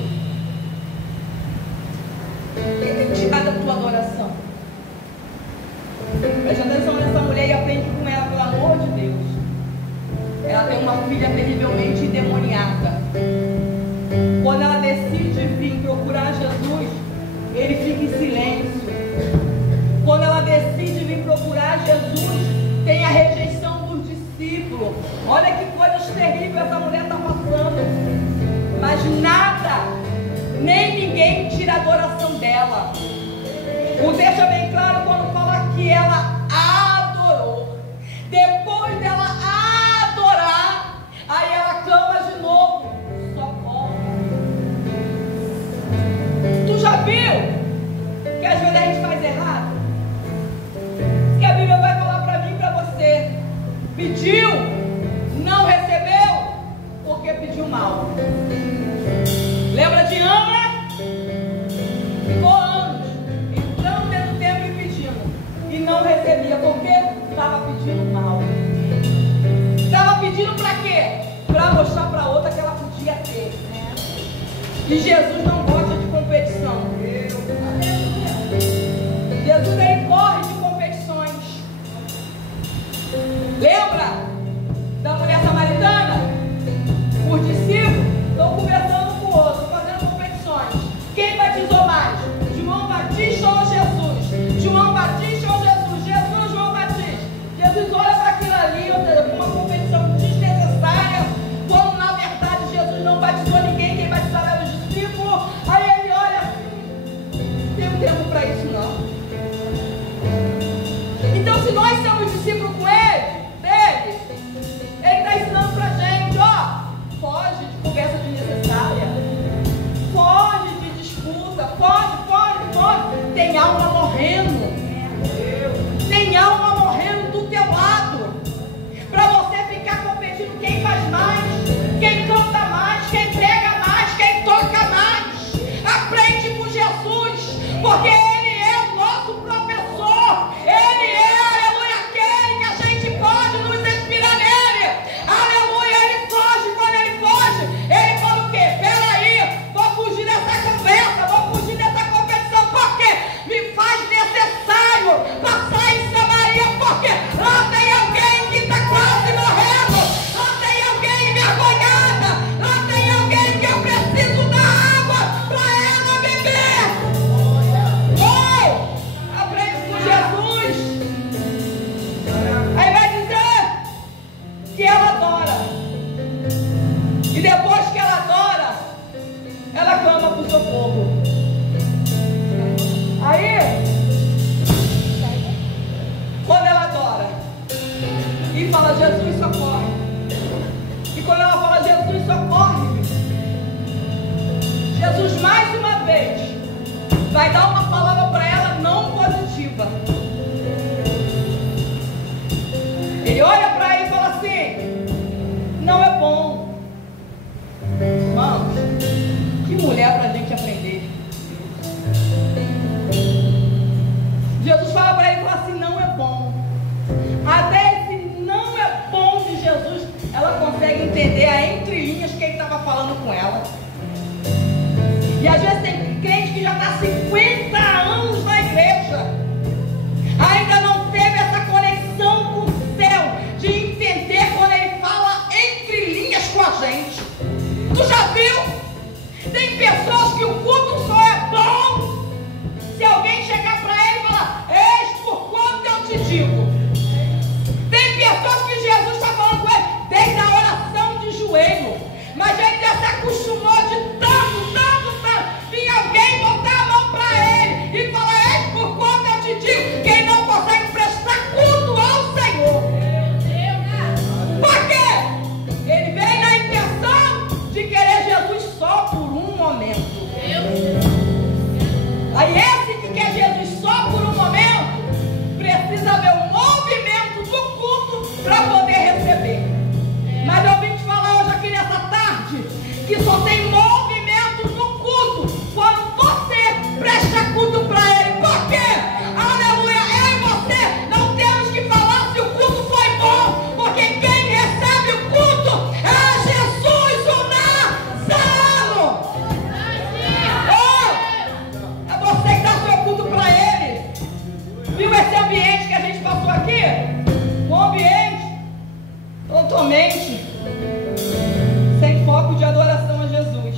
O que tem tirado a tua adoração? Preste atenção nessa mulher e aprende com ela, pelo amor de Deus. Ela tem uma filha terrivelmente endemoniada. Quando ela decide vir procurar Jesus, ele fica em silêncio. Quando ela decide vir procurar Jesus, tem a rejeição dos discípulos. Olha que coisas terríveis essa mulher está passando. Mas nada, nem tira a adoração dela. O texto é bem claro quando fala que ela adorou. Depois dela adorar, aí ela clama de novo: socorro. Tu já viu que às vezes a gente faz errado? Que a Bíblia vai falar para mim e para você: pediu, não recebeu, porque pediu mal. Lembra de Ana? Ficou anos entrando dentro do templo e pedindo, e não recebia, porque estava pedindo mal. Estava pedindo para quê? Para mostrar para outra que ela podia ter, né? E Jesus não gosta de competição. Jesus, ele corre de competições. Lembra da mulher samaritana? Os discípulos estão conversando com o outro, fazendo competições. Quem batizou mais? João Batista ou Jesus? João Batista ou Jesus? Jesus, João Batista. Jesus olha para aquilo ali, ou seja, uma competição desnecessária, quando na verdade Jesus não batizou ninguém, quem batizava era os discípulos. Aí ele olha assim: não tem tempo para isso não. Então, se nós somos discípulos com ele está ensinando pra gente: ó, foge de conversa desnecessária, foge de disputa, foge. Tem alma morrendo, tem alma morrendo do teu lado, pra você ficar competindo quem faz mais, quem canta mais, quem prega mais, quem toca mais. Aprende com Jesus, porque ele é o nosso professor, ele é, aleluia, aquele que a gente pode nos inspirar nele. Aleluia, ele foge. Quando ele foge, ele fala o quê? Peraí, vou fugir dessa conversa, vou fugir dessa competição, porque me faz necessário passar em Samaria, porque lá tem alguém que está quase morrendo, lá tem alguém envergonhada, lá tem alguém que eu preciso dar água para ela beber. Aprende com Jesus. Aí vai dizer que ela adora, e depois que ela adora, ela clama por socorro. Aí, quando ela adora e fala: Jesus, socorre, e quando ela fala: Jesus, socorre, Jesus mais uma vez vai dar uma palavra para ela não positiva. Ele olha para ela e fala assim: não é bom. Irmãos, que mulher para a gente aprender. Jesus fala para ele e fala assim: não é bom. Até esse não é bom de Jesus, ela consegue entender a entrelinhas que ele estava falando com ela. E às vezes tem crente que já está 50 anos na igreja, ainda não teve essa conexão com o céu, de entender quando ele fala entre linhas com a gente. Tu já viu? Tem pessoas que o culto só é bom se alguém chegar para ele e falar: eis por quanto eu te digo. Tem pessoas que Jesus está falando com ele desde a oração de joelho, mas ele já se acostumou de tanto vir alguém botar a mão para ele e falar: eis por quanto eu te digo. Quem não consegue prestar culto ao Senhor. Por quê? Ele vem na intenção de querer Jesus só por um momento. Aí esse que quer Jesus só por um momento precisa ver o movimento do culto para poder receber. Mas eu vim te falar hoje aqui nessa tarde que só tem movimento no culto quando você presta culto para ele. Por quê? Aleluia, eu e você não temos que falar se o culto foi bom, porque quem recebe o culto é Jesus o Nazareno. É você que dá seu culto para ele. Viu esse ambiente que a gente passou aqui? Um ambiente totalmente sem foco de adoração a Jesus.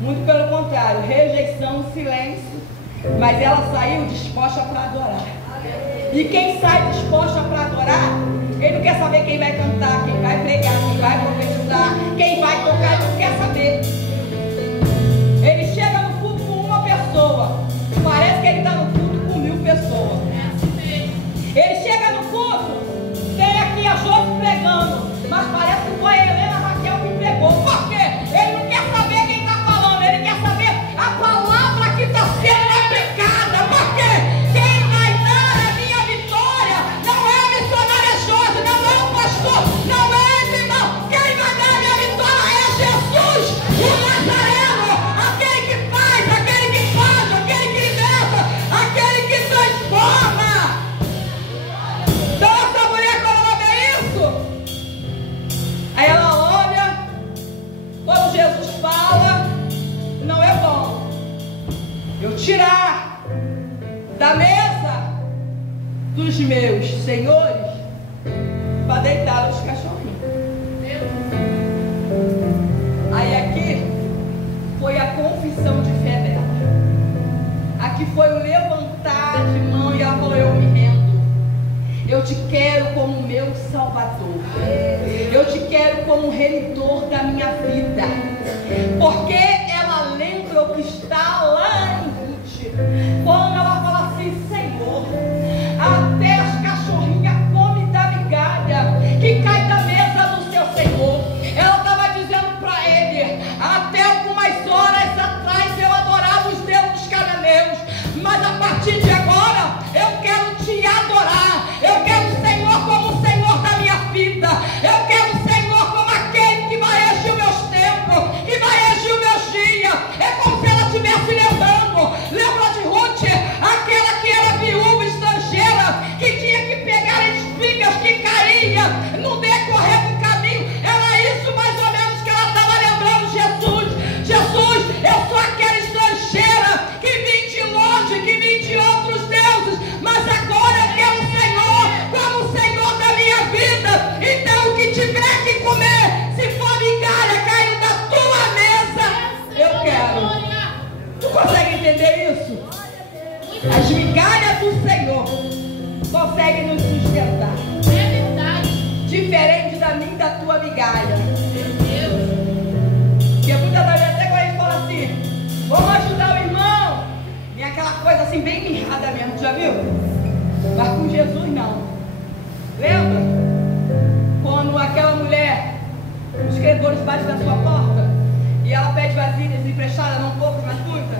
Muito pelo contrário, rejeição, silêncio. Mas ela saiu disposta para adorar. E quem sai disposta para adorar, ele não quer saber quem vai cantar, quem vai pregar, quem vai profetizar, quem vai tocar, ele não quer saber. Ele chega no culto com uma pessoa Deus fala, não é bom eu tirar da mesa dos meus senhores para deitar os cachorrinhos. Aí aqui foi a confissão de fé dela. Aqui foi o levantar de mão e ela falou: eu me rendo. Eu te quero como meu Salvador. Eu te quero como Redentor da minha vida. Porque ela lembra o que está lá em Ruth. Quando ela fala assim: Senhor, até as cachorrinhas comem da migalha que cai da mesa do seu Senhor. Ela estava dizendo para ele: até algumas horas atrás eu adorava os deuses cananeus, mas a partir de agora eu quero te adorar. Eu quero o Senhor como o Senhor da minha vida. Eu quero o Senhor como aquele que vai regir os meus tempos, que vai regir os meus dias. É como se ela estivesse lembrando. Lembra de Ruth, aquela que era viúva estrangeira, que tinha que pegar espigas que caía no decorrer do caminho. Era isso mais ou menos que ela estava lembrando. Jesus, eu sou aquela estrangeira que vim de longe, que vim de outros deuses, mas agora eu quero o Senhor como o Senhor da minha vida. Então o que tiver que comer, se for migalha caindo da tua mesa, eu quero. Tu consegue entender isso? As migalhas do Senhor conseguem nos sustentar. É verdade. Diferente da minha e da tua migalha. Meu Deus. Porque muitas vezes até quando a gente fala assim: vamos ajudar o irmão, vem aquela coisa assim bem mirrada mesmo, já viu? Mas com Jesus não. Lembra? Quando aquela mulher, os credores batem na sua porta e ela pede vasilhas emprestadas, não pouco, mas muita.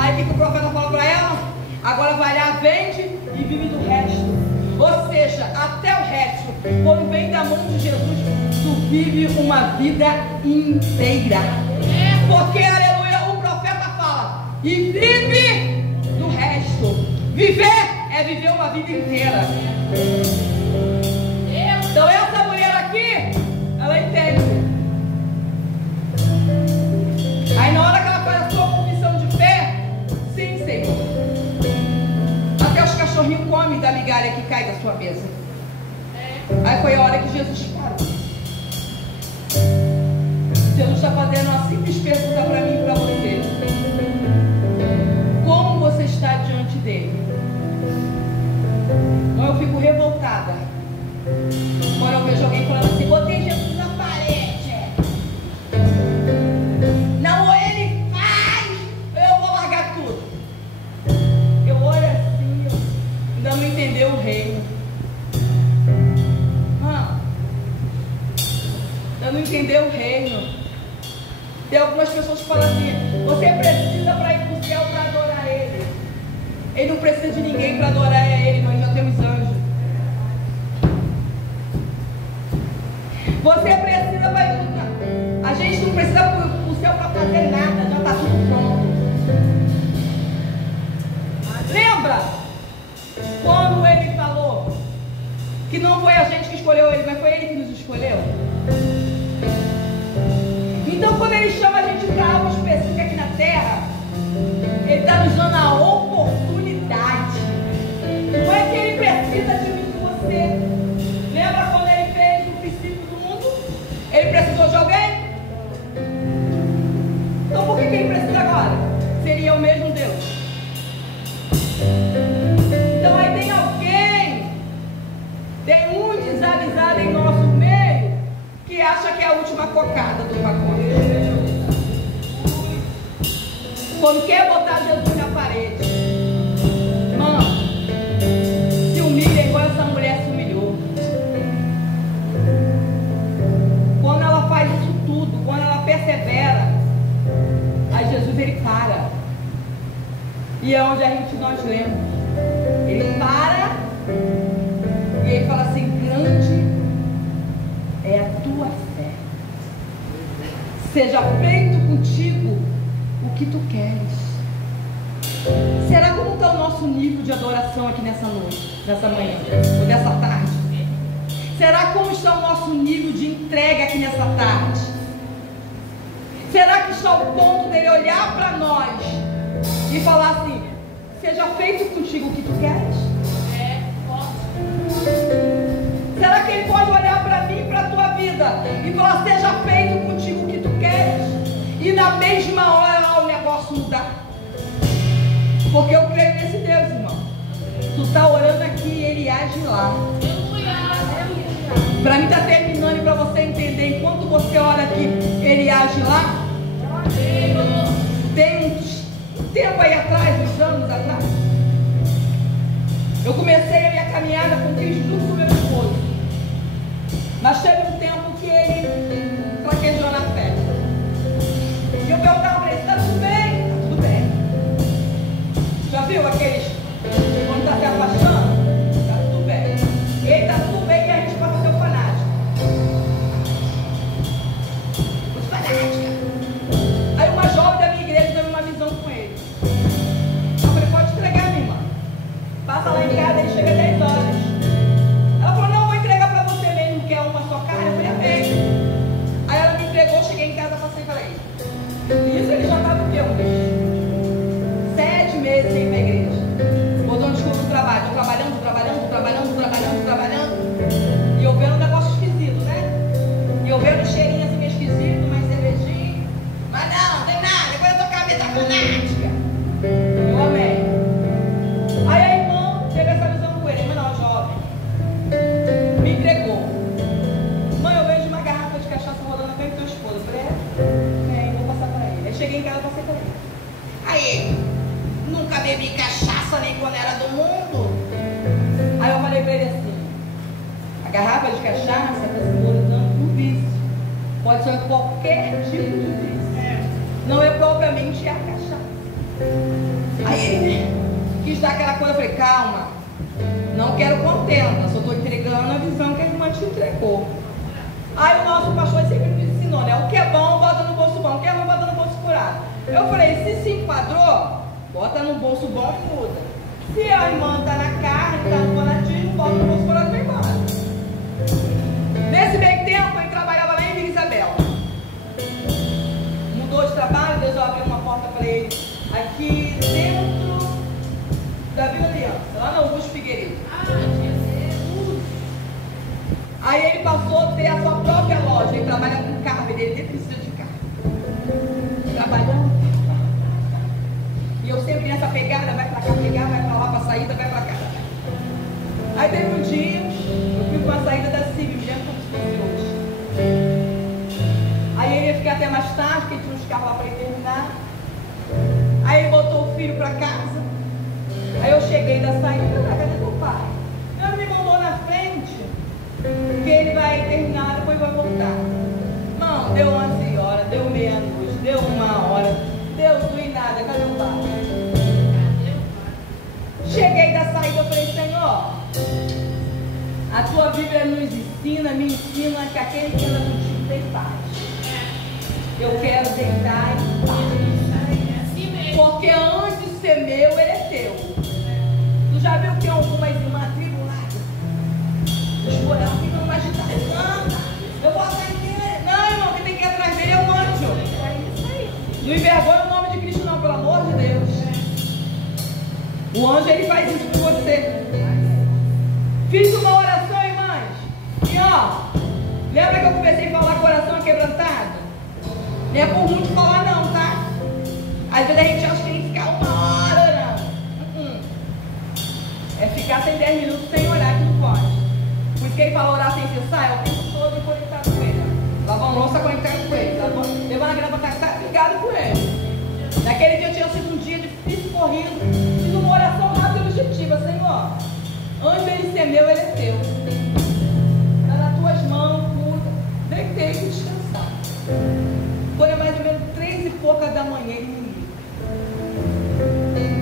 Aí o que o profeta fala para ela? Agora vai lá, vende e vive do resto. Ou seja, até o resto, quando vem da mão de Jesus, tu vive uma vida inteira. Porque, aleluia, o profeta fala: e vive do resto. Viver é viver uma vida inteira. Então essa mulher aqui, ela entende. Aí na hora que ela faz a sua confissão de fé: sim, Senhor, até os cachorrinhos comem da migalha que cai da sua mesa. Aí foi a hora que Jesus parou. Jesus está fazendo uma simples pergunta para mim e para você: como você está diante dele? Então eu fico revoltada quando eu vejo alguém falando assim: botei Jesus na parede. Não, ou ele faz, eu vou largar tudo. Eu olho assim, ainda não entendeu o reino. Ainda não entendeu o reino. Tem algumas pessoas que falam assim: você precisa para ir para o céu para adorar ele. Ele não precisa de ninguém para adorar ele, nós já temos anjos. Você precisa para ir para... A gente não precisa para o céu para fazer nada, já está tudo pronto. Lembra quando ele falou que não foi a gente que escolheu ele, mas foi ele que nos escolheu? Então, quando ele chama a gente para algo específico aqui na terra, ele está nos dando a oportunidade. Não é que ele precisa de mim, de você. Lembra quando ele fez o princípio do mundo? Ele precisou de alguém? Então, por que ele precisa agora? Seria o mesmo Deus. Então, aí tem alguém, tem um desavisado em nosso meio, que acha que é a última cocada do pacote. Quando quer botar Jesus na parede, mano, se humilha igual essa mulher se humilhou. Quando ela faz isso tudo, quando ela persevera, aí Jesus ele para. E é onde nós lemos. Ele para e ele fala assim: grande é a tua fé. Seja feito contigo o que tu queres. Será como está o nosso nível de adoração aqui nessa noite, nessa manhã, ou nessa tarde? Será como está o nosso nível de entrega aqui nessa tarde? Será que está ao ponto dele olhar para nós e falar assim: seja feito contigo o que tu queres? Será que ele pode olhar para mim e para a tua vida e falar: seja feito contigo o que tu queres? E na mesma hora lá o negócio mudar? Porque eu creio nesse Deus, irmão. Tu está orando aqui e ele age lá. Para mim está terminando, e para você entender, enquanto você ora aqui, ele age lá. Tem um tempo aí atrás, uns anos atrás, eu comecei a minha caminhada com Cristo junto com meu esposo. Mas teve um tempo que ele fraquejou na fé. E eu perguntava para ele: está tudo bem? Está tudo bem. Já viu aqueles, quando está se afastando? Está tudo bem. Ele está tudo bem e a gente passa a ser fanático. Muito fanática. Aí uma jovem da minha igreja teve uma visão com ele. Eu falei: pode entregar, minha irmã. Passa lá em casa, ele chega às 10 horas. Ela falou: não, eu vou entregar para você mesmo, que é uma só carne. Eu falei: amém. Aí ela me entregou, cheguei em casa, passei para ele. Isso ele já estava o quê? Uns 7 meses sem ir para a igreja. Botando desculpa no trabalho. Estou trabalhando. E eu vendo um negócio esquisito, né? E eu vendo um cheirinho assim meio esquisito, mais cervejinha. Mas não tem nada, depois eu tô com a cabeça fanática. Eu amei. Aí a irmã teve essa visão com ele. Mas não, jovem, me entregou: mãe, eu vejo uma garrafa de cachaça rodando bem com teu esposo. Eu falei: é, vou passar pra ele. Aí cheguei em casa e passei pra ele. Aí, nunca bebi cachaça nem quando era do mundo. Aí eu falei pra ele assim: a garrafa de cachaça está simbolizando um vício. Pode ser qualquer tipo de vício. Não é propriamente a cachaça. Aí ele quis dar aquela coisa. Eu falei: calma, não quero contenda, só estou entregando a visão que a irmã te entregou. Aí o nosso pastor sempre me ensinou, né? O que é bom, bota no bolso bom. O que é ruim, bota no bolso furado. Eu falei: se enquadrou, bota no bolso bom e muda. Se a irmã está na carne, está no fanatismo, bota no bolso furado e vai embora. Nesse meio tempo, ele trabalhava lá em Vila Isabel. Mudou de trabalho, Deus abriu uma porta para ele aqui dentro da Vila Aliança, lá na Augusto Figueiredo. Aí ele passou a ter a sua própria loja. Ele trabalha com carro, ele nem precisa de carro. Trabalhando. E eu sempre nessa pegada: vai pra cá pegar, vai pra lá pra saída, vai pra cá. Aí teve um dia, eu fui com a saída da CIB, me lembro como se fosse hoje. Aí ele ia ficar até mais tarde, porque tinha uns carros lá para ele terminar. Aí ele botou o filho para casa. Aí eu cheguei da saída: cadê teu pai? Ele me mandou na frente, que ele vai terminar, depois vai voltar. Não, deu 11 horas, deu meia-noite, deu 1 hora, deu 2 e nada, cadê o pai? Cheguei da saída, eu falei: Senhor, a tua Bíblia nos ensina, me ensina que aquele que anda contigo tem paz. Eu quero deitar em paz. Porque antes de ser meu, ele é teu. Tu já viu que algumas irmãs atribuladas? Os corações ficam numa agitação. Eu vou atrás dele. Não, irmão, quem tem que ir atrás dele é o anjo. Não envergonha o nome de Cristo, não, pelo amor de Deus. O anjo, ele faz isso com você. Fiz uma oração, irmãs. E ó, lembra que eu comecei a falar que o coração é quebrantado? Não é por muito falar não, tá? Às vezes a gente acha que tem que ficar 1 hora orando. É ficar sem 10 minutos sem orar, que não pode. Por isso que ele fala orar sem cessar, é o tempo todo conectado com ele. Lavando louça, conectado com ele. Levando a grama para cá, ligado com ele. Naquele dia tinha sido um dia difícil, corrido. Fiz uma oração rápida e objetiva: Senhor, antes dele ser meu, ele é teu. Está nas tuas mãos, cuida. Deitei e descansar. Foi mais ou menos 3 e pouca da manhã, ele me liga: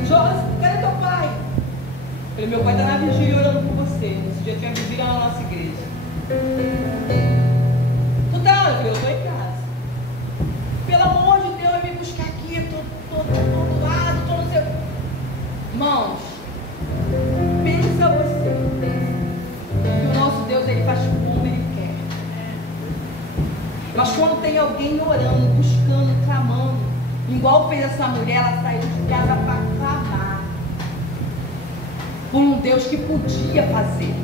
Jonas, cadê teu pai? Eu falei: meu pai está na vigília orando por você. Esse dia tinha vigília na nossa igreja. Tu tá onde? Eu falei: eu estou em casa. Pelo amor de Deus, vem me buscar aqui. Estou do outro lado, estou no seu. Irmãos, pensa você que o nosso Deus, ele faz como ele quer. Mas quando tem alguém orando, buscando, igual fez essa mulher, ela saiu de casa para clamar por um Deus que podia fazer.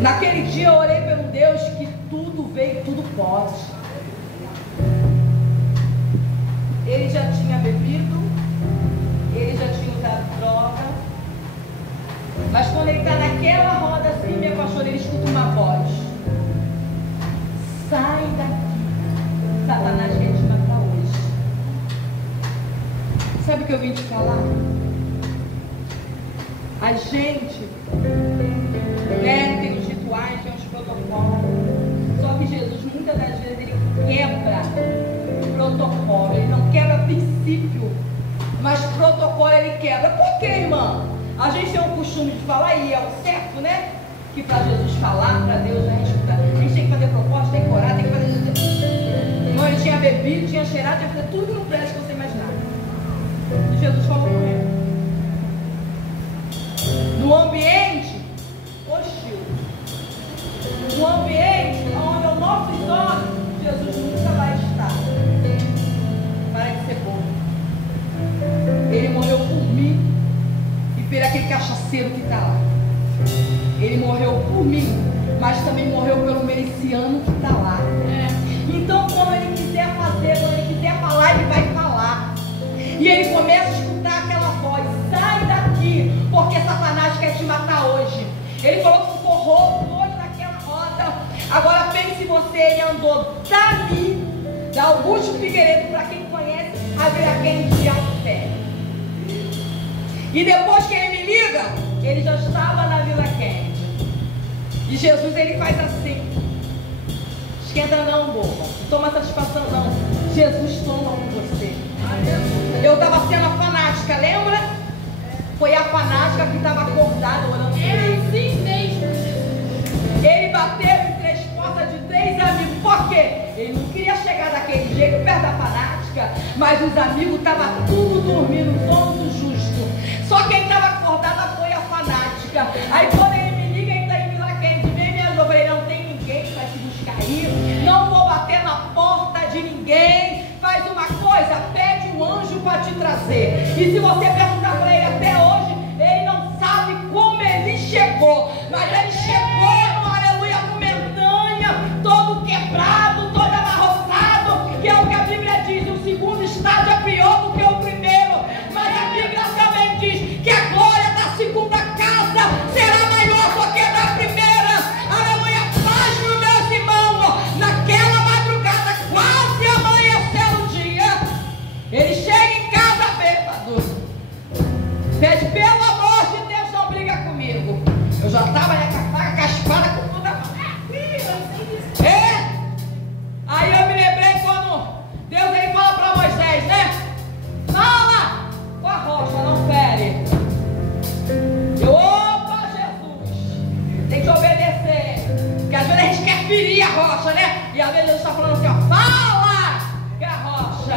Naquele dia eu orei por um Deus que tudo vê e tudo pode. Ele já tinha bebido, ele já tinha usado droga, mas quando ele está naquela roda assim, minha pastora, ele escuta uma voz: sai daqui, Satanás quer te matar hoje. Sabe o que eu vim te falar? A gente, né, tem os rituais, tem os protocolos, só que Jesus muitas das vezes ele quebra o protocolo, ele não quebra princípio, mas protocolo ele quebra. Por quê, irmã? A gente tem um costume de falar, e é o certo, né? Que para Jesus falar, para Deus, a gente tem que fazer proposta, tem que orar, tem que fazer. Irmão, ele tinha bebido, tinha cheirado, tinha feito tudo que não presta que você imaginar. E Jesus falou com ele. No ambiente hostil, no ambiente onde os nossos olhos, Jesus nunca vai estar. Para de ser bom. Ele morreu por mim e por aquele cachaceiro que está lá. Ele morreu por mim, mas também morreu pelo miliciano que está lá. Então, quando ele quiser fazer, quando ele quiser falar, ele vai falar. E ele começa a escutar aquela voz: sai daqui, porque Satanás quer te matar hoje. Ele falou que ficou roubo hoje naquela roda. Agora pense você, ele andou dali, da Augusto Figueiredo, para quem conhece, a Viraquém de Alto Pé. E depois que ele me liga, ele já estava na Vila Kennedy. E Jesus, ele faz assim: esquenta não, boba, toma satisfação não, Jesus toma com você. Eu estava sendo a fanática, lembra? Foi a fanática que estava acordada orando por ele. Assim mesmo. Ele bateu em 3 portas de 3 amigos. Por quê? Ele não queria chegar daquele jeito perto da fanática, mas os amigos estavam tudo dormindo, sono justo. Só quem estava acordada foi a fanática. Aí quando ele me liga, ele está em Vila Kennedy, vem me ajudar. Eu falei: não tem ninguém que vai te buscar aí, não vou bater na porta de ninguém. Faz uma coisa, pede um anjo para te trazer. E se você perguntar para ele até hoje, ele não sabe como ele chegou, mas ele chegou, aleluia, momentânea, todo quebrado, todo amarroçado, que é o que a Bíblia diz: o segundo estágio é pior do que o primeiro. Mas a Bíblia também diz que a glória da segunda casa será maior do que a da primeira. Aleluia, paz, meus irmãos. Naquela madrugada, quase amanheceu o dia, ele chega em casa bêbado, pede: pelo amor de Deus, não briga comigo. Eu já estava com a espada com toda a mão. Aí eu me lembrei quando Deus ele fala para Moisés, né? Fala com a rocha, não fere. Opa, Jesus, tem que obedecer, porque às vezes a gente quer ferir a rocha, né? E às vezes Deus está falando assim: ó, fala que a rocha